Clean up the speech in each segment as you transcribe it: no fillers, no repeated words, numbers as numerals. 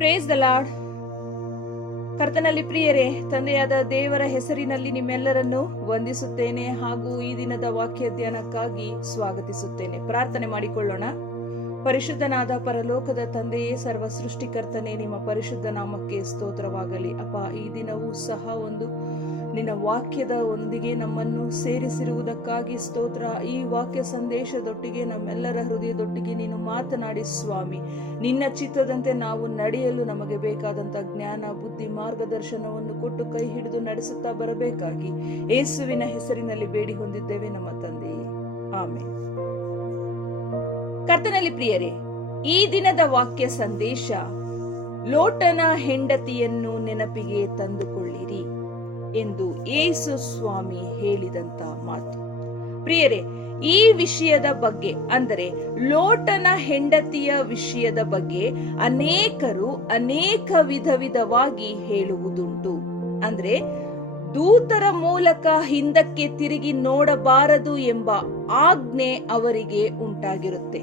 Praise the lord. ಕರ್ತನಲ್ಲಿ ಪ್ರಿಯರೇ, ತಂದೆಯಾದ ದೇವರ ಹೆಸರಿನಲ್ಲಿ ನಿಮ್ಮೆಲ್ಲರನ್ನು ವಂದಿಸುತ್ತೇನೆ ಹಾಗೂ ಈ ದಿನದ ವಾಕ್ಯ ಧ್ಯಾನಕ್ಕಾಗಿ ಸ್ವಾಗತಿಸುತ್ತೇನೆ. ಪ್ರಾರ್ಥನೆ ಮಾಡಿಕೊಳ್ಳೋಣ. ಪರಿಶುದ್ಧನಾದ ಪರಲೋಕದ ತಂದೆಯೇ, ಸರ್ವ ಸೃಷ್ಟಿಕರ್ತನೆ, ನಿಮ್ಮ ಪರಿಶುದ್ಧ ನಾಮಕ್ಕೆ ಸ್ತೋತ್ರವಾಗಲಿ. ಅಪ್ಪ, ಈ ದಿನವೂ ಸಹ ನಿನ್ನ ವಾಕ್ಯದ ಒಂದಿಗೆ ನಮ್ಮನ್ನು ಸೇರಿಸಿರುವುದಕ್ಕಾಗಿ ಸ್ತೋತ್ರ. ಈ ವಾಕ್ಯ ಸಂದೇಶದೊಟ್ಟಿಗೆ ನಮ್ಮೆಲ್ಲರ ಹೃದಯದೊಟ್ಟಿಗೆ ನೀನು ಮಾತನಾಡಿ ಸ್ವಾಮಿ. ನಿನ್ನ ಚಿತ್ತದಂತೆ ನಾವು ನಡೆಯಲು ನಮಗೆ ಬೇಕಾದಂತ ಜ್ಞಾನ, ಬುದ್ಧಿ, ಮಾರ್ಗದರ್ಶನವನ್ನು ಕೊಟ್ಟು ಕೈ ಹಿಡಿದು ನಡೆಸುತ್ತಾ ಬರಬೇಕಾಗಿ ಯೇಸುವಿನ ಹೆಸರಿನಲ್ಲಿ ಬೇಡಿ ಹೊಂದಿದ್ದೇವೆ ನಮ್ಮ ತಂದೆಯೇ, ಆಮೆನ್. ಕರ್ತನಲ್ಲಿ ಪ್ರಿಯರೇ, ಈ ದಿನದ ವಾಕ್ಯ ಸಂದೇಶ ಲೋಟನ ಹೆಂಡತಿಯನ್ನು ನೆನಪಿಗೆ ತಂದುಕೊಳ್ಳಿರಿ ಎಂದು ಯೇಸು ಸ್ವಾಮಿ ಹೇಳಿದಂತ ಮಾತು. ಪ್ರಿಯರೇ, ಈ ವಿಷಯದ ಬಗ್ಗೆ, ಅಂದರೆ ಲೋಟನ ಹೆಂಡತಿಯ ವಿಷಯದ ಬಗ್ಗೆ ಅನೇಕರು ಅನೇಕ ವಿಧವಾಗಿ ಹೇಳುವುದುಂಟು. ಅಂದ್ರೆ ದೂತರ ಮೂಲಕ ಹಿಂದಕ್ಕೆ ತಿರುಗಿ ನೋಡಬಾರದು ಎಂಬ ಆಜ್ಞೆ ಅವರಿಗೆ ಉಂಟಾಗಿರುತ್ತೆ.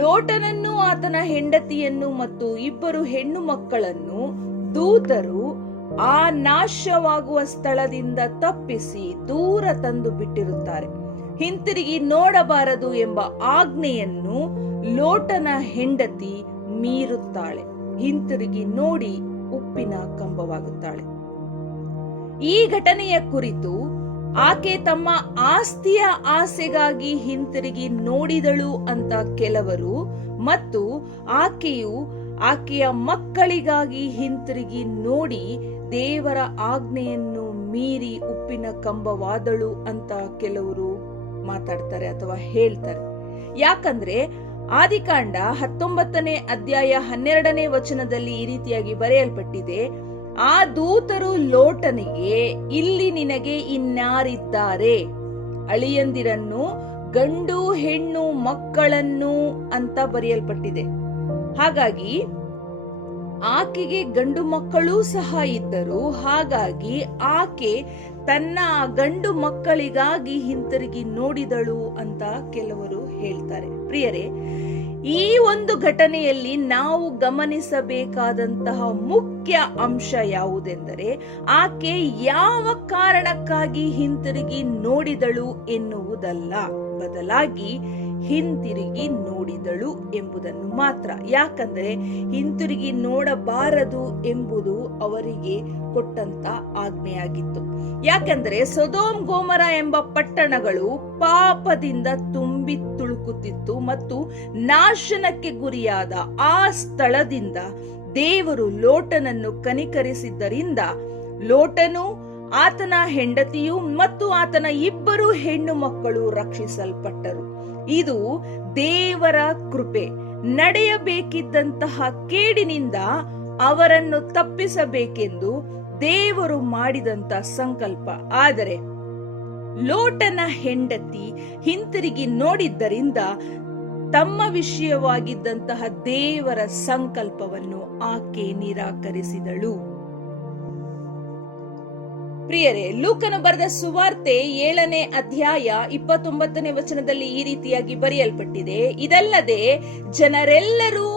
ಲೋಟನನ್ನು, ಆತನ ಹೆಂಡತಿಯನ್ನು ಮತ್ತು 2 ಹೆಣ್ಣು ಮಕ್ಕಳನ್ನು ದೂತರು ಆ ನಾಶವಾಗುವ ಸ್ಥಳದಿಂದ ತಪ್ಪಿಸಿ ದೂರ ತಂದು ಬಿಟ್ಟಿರುತ್ತಾರೆ. ಹಿಂತಿರುಗಿ ನೋಡಬಾರದು ಎಂಬ ಆಜ್ಞೆಯನ್ನು ಲೋಟನ ಹೆಂಡತಿ ಮೀರುತ್ತಾಳೆ. ಹಿಂತಿರುಗಿ ನೋಡಿ ಉಪ್ಪಿನ ಕಂಬವಾಗುತ್ತಾಳೆ. ಈ ಘಟನೆಯ ಕುರಿತು ಆಕೆ ತಮ್ಮ ಆಸ್ತಿಯ ಆಸೆಗಾಗಿ ಹಿಂತಿರುಗಿ ನೋಡಿದಳು ಅಂತ ಕೆಲವರು, ಮತ್ತು ಆಕೆಯ ಮಕ್ಕಳಿಗಾಗಿ ಹಿಂತಿರುಗಿ ನೋಡಿ ದೇವರ ಆಜ್ಞೆಯನ್ನು ಮೀರಿ ಉಪ್ಪಿನ ಕಂಬವಾದಳು ಅಂತ ಕೆಲವರು ಮಾತಾಡ್ತಾರೆ ಅಥವಾ ಹೇಳ್ತಾರೆ. ಯಾಕಂದ್ರೆ ಆದಿಕಾಂಡ 19ನೇ ಅಧ್ಯಾಯ 12ನೇ ವಚನದಲ್ಲಿ ಈ ರೀತಿಯಾಗಿ ಬರೆಯಲ್ಪಟ್ಟಿದೆ, ಆ ದೂತರು ಲೋಟನಿಗೆ, ಇಲ್ಲಿ ನಿನಗೆ ಇನ್ಯಾರಿದ್ದಾರೆ, ಅಳಿಯಂದಿರನ್ನು, ಗಂಡು ಹೆಣ್ಣು ಮಕ್ಕಳನ್ನು ಅಂತ ಬರೆಯಲ್ಪಟ್ಟಿದೆ. ಹಾಗಾಗಿ ಆಕೆಗೆ ಗಂಡು ಮಕ್ಕಳೂ ಸಹ ಇದ್ದರು. ಹಾಗಾಗಿ ಆಕೆ ತನ್ನ ಗಂಡು ಮಕ್ಕಳಿಗಾಗಿ ಹಿಂತಿರುಗಿ ನೋಡಿದಳು ಅಂತ ಕೆಲವರು ಹೇಳ್ತಾರೆ. ಪ್ರಿಯರೇ, ಈ ಒಂದು ಘಟನೆಯಲ್ಲಿ ನಾವು ಗಮನಿಸಬೇಕಾದಂತಹ ಮುಖ್ಯ ಅಂಶ ಯಾವುದೆಂದರೆ, ಆಕೆ ಯಾವ ಕಾರಣಕ್ಕಾಗಿ ಹಿಂತಿರುಗಿ ನೋಡಿದಳು ಎನ್ನುವುದಲ್ಲ, ಬದಲಾಗಿ ಹಿಂತಿರುಗಿ ನೋಡಿದಳು ಎಂಬುದನ್ನು ಮಾತ್ರ. ಯಾಕಂದ್ರೆ ಹಿಂತಿರುಗಿ ನೋಡಬಾರದು ಎಂಬುದು ಅವರಿಗೆ ಕೊಟ್ಟಂತ ಆಜ್ಞೆಯಾಗಿತ್ತು. ಯಾಕಂದ್ರೆ ಸೊದೋಮ್ ಗೋಮರ ಎಂಬ ಪಟ್ಟಣಗಳು ಪಾಪದಿಂದ ತುಂಬಿ ತುಳುಕುತ್ತಿತ್ತು ಮತ್ತು ನಾಶನಕ್ಕೆ ಗುರಿಯಾದ ಆ ಸ್ಥಳದಿಂದ ದೇವರು ಲೋಟನನ್ನು ಕನಿಕರಿಸಿದ್ದರಿಂದ ಲೋಟನು, ಆತನ ಹೆಂಡತಿಯು ಮತ್ತು ಆತನ 2 ಹೆಣ್ಣು ಮಕ್ಕಳು ರಕ್ಷಿಸಲ್ಪಟ್ಟರು. ಇದು ದೇವರ ಕೃಪೆ. ನಡೆಯಬೇಕಿದ್ದಂತಹ ಕೇಡಿನಿಂದ ಅವರನ್ನು ತಪ್ಪಿಸಬೇಕೆಂದು ದೇವರು ಮಾಡಿದಂತ ಸಂಕಲ್ಪ. ಆದರೆ ಲೋಟನ ಹೆಂಡತಿ ಹಿಂತಿರುಗಿ ನೋಡಿದ್ದರಿಂದ ತಮ್ಮ ವಿಷಯವಾಗಿದ್ದಂತಹ ದೇವರ ಸಂಕಲ್ಪವನ್ನು ಆಕೆ ನಿರಾಕರಿಸಿದಳು. ಪ್ರಿಯರೇ, ಲೂಕನು ಬರೆದ ಸುವಾರ್ತೆ 7ನೇ ಅಧ್ಯಾಯ 29ನೇ ವಚನದಲ್ಲಿ ಈ ರೀತಿಯಾಗಿ ಬರೆಯಲ್ಪಟ್ಟಿದೆ, ಇದಲ್ಲದೆ ಜನರೆಲ್ಲರೂ,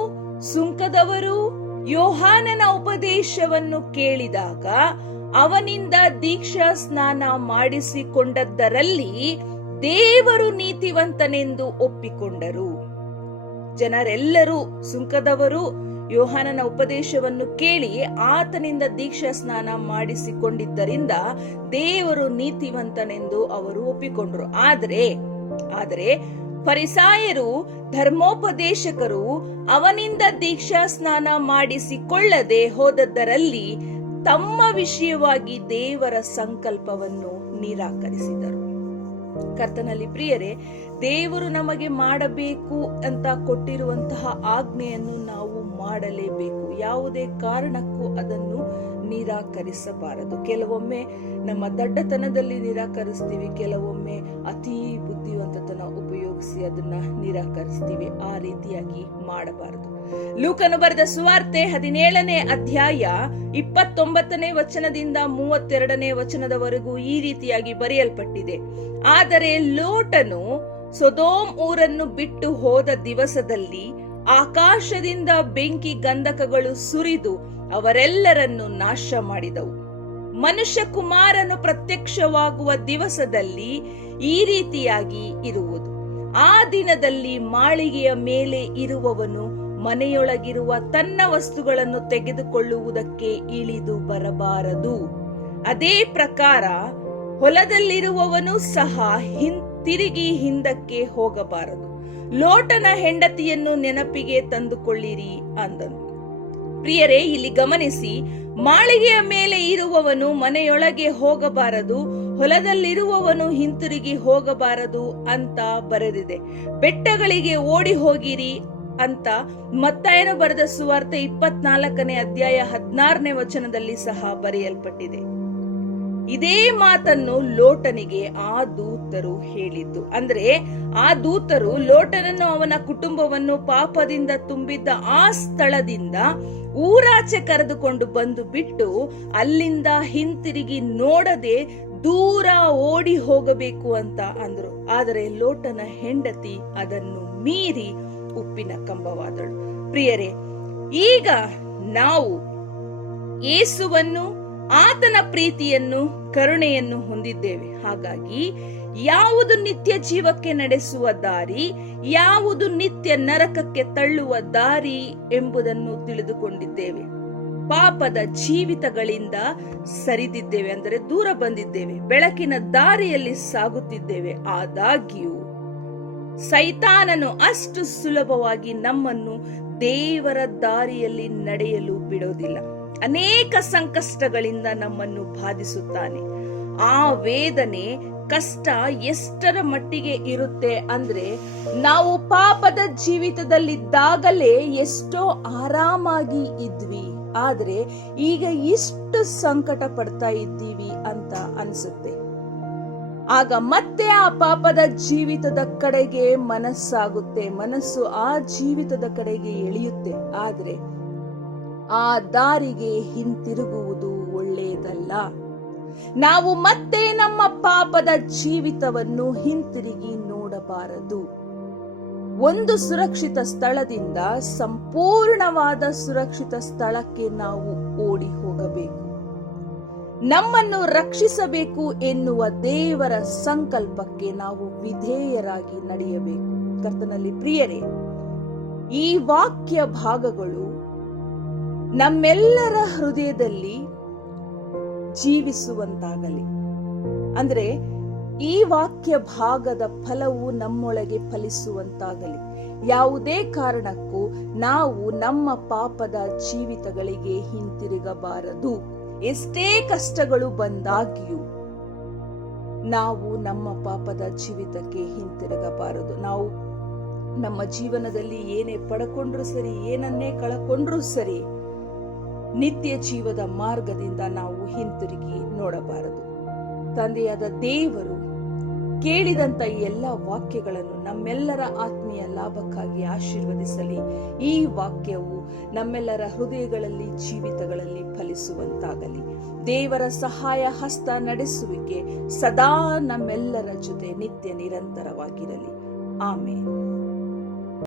ಸುಂಕದವರು ಯೋಹಾನನ ಉಪದೇಶವನ್ನು ಕೇಳಿದಾಗ ಅವನಿಂದ ದೀಕ್ಷಾ ಸ್ನಾನ ಮಾಡಿಸಿಕೊಂಡದ್ದರಲ್ಲಿ ದೇವರು ನೀತಿವಂತನೆಂದು ಒಪ್ಪಿಕೊಂಡರು. ಜನರೆಲ್ಲರೂ, ಸುಂಕದವರು ಯೋಹಾನನ ಉಪದೇಶವನ್ನು ಕೇಳಿ ಆತನಿಂದ ದೀಕ್ಷಾ ಸ್ನಾನ ಮಾಡಿಸಿಕೊಂಡಿದ್ದರಿಂದ ದೇವರು ನೀತಿವಂತನೆಂದು ಅವರು ಒಪ್ಪಿಕೊಂಡರು. ಆದರೆ ಫರಿಸಾಯರು, ಧರ್ಮೋಪದೇಶಕರು ಅವನಿಂದ ದೀಕ್ಷಾ ಸ್ನಾನ ಮಾಡಿಸಿಕೊಳ್ಳದೆ ಹೋದದ್ದರಲ್ಲಿ ತಮ್ಮ ವಿಷಯವಾಗಿ ದೇವರ ಸಂಕಲ್ಪವನ್ನು ನಿರಾಕರಿಸಿದರು. ಕರ್ತನಲ್ಲಿ ಪ್ರಿಯರೇ, ದೇವರು ನಮಗೆ ಮಾಡಬೇಕು ಅಂತ ಕೊಟ್ಟಿರುವಂತಹ ಆಜ್ಞೆಯನ್ನು ನಾವು ಮಾಡಲೇಬೇಕು. ಯಾವುದೇ ಕಾರಣಕ್ಕೂ ಅದನ್ನು ನಿರಾಕರಿಸಬಾರದು. ಕೆಲವೊಮ್ಮೆ ನಮ್ಮ ದಡ್ಡತನದಲ್ಲಿ ನಿರಾಕರಿಸ್ತೀವಿ, ಕೆಲವೊಮ್ಮೆ ಅತಿ ಬುದ್ಧಿವಂತತನ ಉಪಯೋಗಿಸಿ ಅದನ್ನ ನಿರಾಕರಿಸ್ತೀವಿ. ಆ ರೀತಿಯಾಗಿ ಮಾಡಬಾರದು. ಲೂಕನು ಬರೆದ ಸುವಾರ್ತೆ 17ನೇ ಅಧ್ಯಾಯ 29ನೇ ವಚನದಿಂದ 32ನೇ ವಚನದವರೆಗೂ ಈ ರೀತಿಯಾಗಿ ಬರೆಯಲ್ಪಟ್ಟಿದೆ, ಆದರೆ ಲೋಟನು ಸೊದೋಮ್ ಊರನ್ನು ಬಿಟ್ಟು ಹೋದ ದಿವಸದಲ್ಲಿ ಆಕಾಶದಿಂದ ಬೆಂಕಿ ಗಂಧಕಗಳು ಸುರಿದು ಅವರೆಲ್ಲರನ್ನು ನಾಶ ಮಾಡಿದವು. ಮನುಷ್ಯ ಕುಮಾರನು ಪ್ರತ್ಯಕ್ಷವಾಗುವ ದಿವಸದಲ್ಲಿ ಈ ರೀತಿಯಾಗಿ ಇರುವುದು. ಆ ದಿನದಲ್ಲಿ ಮಾಳಿಗೆಯ ಮೇಲೆ ಇರುವವನು ಮನೆಯೊಳಗಿರುವ ತನ್ನ ವಸ್ತುಗಳನ್ನು ತೆಗೆದುಕೊಳ್ಳುವುದಕ್ಕೆ ಇಳಿದು ಬರಬಾರದು. ಅದೇ ಪ್ರಕಾರ ಹೊಲದಲ್ಲಿರುವವನು ಸಹ ತಿರುಗಿ ಹಿಂದಕ್ಕೆ ಹೋಗಬಾರದು. ಲೋಟನ ಹೆಂಡತಿಯನ್ನು ನೆನಪಿಗೆ ತಂದುಕೊಳ್ಳಿರಿ ಅಂದನು. ಪ್ರಿಯರೇ, ಇಲ್ಲಿ ಗಮನಿಸಿ, ಮಾಳಿಗೆಯ ಮೇಲೆ ಇರುವವನು ಮನೆಯೊಳಗೆ ಹೋಗಬಾರದು, ಹೊಲದಲ್ಲಿರುವವನು ಹಿಂತಿರುಗಿ ಹೋಗಬಾರದು ಅಂತ ಬರೆದಿದೆ. ಬೆಟ್ಟಗಳಿಗೆ ಓಡಿ ಹೋಗಿರಿ ಅಂತ ಮತ್ತಾಯನು ಬರೆದ ಸುವಾರ್ತೆ 24ನೇ ಅಧ್ಯಾಯ 16ನೇ ವಚನದಲ್ಲಿ ಸಹ ಬರೆಯಲ್ಪಟ್ಟಿದೆ. ಇದೇ ಮಾತನ್ನು ಲೋಟನಿಗೆ ಆ ದೂತರು ಹೇಳಿದ್ದು. ಅಂದ್ರೆ ಆ ದೂತರು ಲೋಟನನ್ನು ಅವನ ಕುಟುಂಬವನ್ನು ಪಾಪದಿಂದ ತುಂಬಿದ್ದ ಆ ಸ್ಥಳದಿಂದ ಊರಾಚೆ ಕರೆದುಕೊಂಡು ಬಂದು ಬಿಟ್ಟು ಅಲ್ಲಿಂದ ಹಿಂತಿರುಗಿ ನೋಡದೆ ದೂರ ಓಡಿ ಹೋಗಬೇಕು ಅಂತ ಅಂದ್ರು. ಆದರೆ ಲೋಟನ ಹೆಂಡತಿ ಅದನ್ನು ಮೀರಿ ಉಪ್ಪಿನ ಕಂಬವಾದಳು. ಪ್ರಿಯರೇ, ಈಗ ನಾವು ಯೇಸುವನ್ನು, ಆತನ ಪ್ರೀತಿಯನ್ನು, ಕರುಣೆಯನ್ನು ಹೊಂದಿದ್ದೇವೆ. ಹಾಗಾಗಿ ಯಾವುದು ನಿತ್ಯ ಜೀವಕ್ಕೆ ನಡೆಸುವ ದಾರಿ, ಯಾವುದು ನಿತ್ಯ ನರಕಕ್ಕೆ ತಳ್ಳುವ ದಾರಿ ಎಂಬುದನ್ನು ತಿಳಿದುಕೊಂಡಿದ್ದೇವೆ. ಪಾಪದ ಜೀವಿತಗಳಿಂದ ಸರಿದಿದ್ದೇವೆ, ಅಂದರೆ ದೂರ ಬಂದಿದ್ದೇವೆ, ಬೆಳಕಿನ ದಾರಿಯಲ್ಲಿ ಸಾಗುತ್ತಿದ್ದೇವೆ. ಆದಾಗ್ಯೂ ಸೈತಾನನು ಅಷ್ಟು ಸುಲಭವಾಗಿ ನಮ್ಮನ್ನು ದೇವರ ದಾರಿಯಲ್ಲಿ ನಡೆಯಲು ಬಿಡೋದಿಲ್ಲ. ಅನೇಕ ಸಂಕಷ್ಟಗಳಿಂದ ನಮ್ಮನ್ನು ಬಾಧಿಸುತ್ತಾನೆ. ಆ ವೇದನೆ, ಕಷ್ಟ ಎಷ್ಟರ ಮಟ್ಟಿಗೆ ಇರುತ್ತೆ ಅಂದ್ರೆ, ನಾವು ಪಾಪದ ಜೀವಿತದಲ್ಲಿದ್ದಾಗಲೇ ಎಷ್ಟೋ ಆರಾಮಾಗಿ ಇದ್ವಿ, ಆದ್ರೆ ಈಗ ಇಷ್ಟು ಸಂಕಟ ಪಡ್ತಾ ಇದ್ದೀವಿ ಅಂತ ಅನ್ಸುತ್ತೆ. ಆಗ ಮತ್ತೆ ಆ ಪಾಪದ ಜೀವಿತದ ಕಡೆಗೆ ಮನಸ್ಸಾಗುತ್ತೆ, ಮನಸ್ಸು ಆ ಜೀವಿತದ ಕಡೆಗೆ ಎಳೆಯುತ್ತೆ. ಆದ್ರೆ ಆ ದಾರಿಗೆ ಹಿಂತಿರುಗುವುದು ಒಳ್ಳೆಯದಲ್ಲ. ನಾವು ಮತ್ತೆ ನಮ್ಮ ಪಾಪದ ಜೀವಿತವನ್ನು ಹಿಂತಿರುಗಿ ನೋಡಬಾರದು. ಒಂದು ಸುರಕ್ಷಿತ ಸ್ಥಳದಿಂದ ಸಂಪೂರ್ಣವಾದ ಸುರಕ್ಷಿತ ಸ್ಥಳಕ್ಕೆ ನಾವು ಓಡಿ ಹೋಗಬೇಕು. ನಮ್ಮನ್ನು ರಕ್ಷಿಸಬೇಕು ಎನ್ನುವ ದೇವರ ಸಂಕಲ್ಪಕ್ಕೆ ನಾವು ವಿಧೇಯರಾಗಿ ನಡೆಯಬೇಕು. ಕರ್ತನಲ್ಲಿ ಪ್ರಿಯರೇ, ಈ ವಾಕ್ಯ ಭಾಗಗಳು ನಮ್ಮೆಲ್ಲರ ಹೃದಯದಲ್ಲಿ ಜೀವಿಸುವಂತಾಗಲಿ. ಅಂದ್ರೆ ಈ ವಾಕ್ಯ ಭಾಗದ ಫಲವು ನಮ್ಮೊಳಗೆ ಫಲಿಸುವಂತಾಗಲಿ. ಯಾವುದೇ ಕಾರಣಕ್ಕೂ ನಾವು ನಮ್ಮ ಪಾಪದ ಜೀವಿತಗಳಿಗೆ ಹಿಂತಿರುಗಬಾರದು. ಎಷ್ಟೇ ಕಷ್ಟಗಳು ಬಂದಾಗ್ಯೂ ನಾವು ನಮ್ಮ ಪಾಪದ ಜೀವಿತಕ್ಕೆ ಹಿಂತಿರುಗಬಾರದು. ನಾವು ನಮ್ಮ ಜೀವನದಲ್ಲಿ ಏನೇ ಪಡ್ಕೊಂಡ್ರೂ ಸರಿ, ಏನನ್ನೇ ಕಳಕೊಂಡ್ರೂ ಸರಿ, ನಿತ್ಯ ಜೀವದ ಮಾರ್ಗದಿಂದ ನಾವು ಹಿಂತಿರುಗಿ ನೋಡಬಾರದು. ತಂದೆಯಾದ ದೇವರು ಕೇಳಿದಂತ ಈ ಎಲ್ಲ ವಾಕ್ಯಗಳನ್ನು ನಮ್ಮೆಲ್ಲರ ಆತ್ಮೀಯ ಲಾಭಕ್ಕಾಗಿ ಆಶೀರ್ವದಿಸಲಿ. ಈ ವಾಕ್ಯವು ನಮ್ಮೆಲ್ಲರ ಹೃದಯಗಳಲ್ಲಿ, ಜೀವಿತಗಳಲ್ಲಿ ಫಲಿಸುವಂತಾಗಲಿ. ದೇವರ ಸಹಾಯ ಹಸ್ತ ನಡೆಸುವಿಕೆ ಸದಾ ನಮ್ಮೆಲ್ಲರ ಜೊತೆ ನಿತ್ಯ ನಿರಂತರವಾಗಿರಲಿ. ಆಮೇನ್.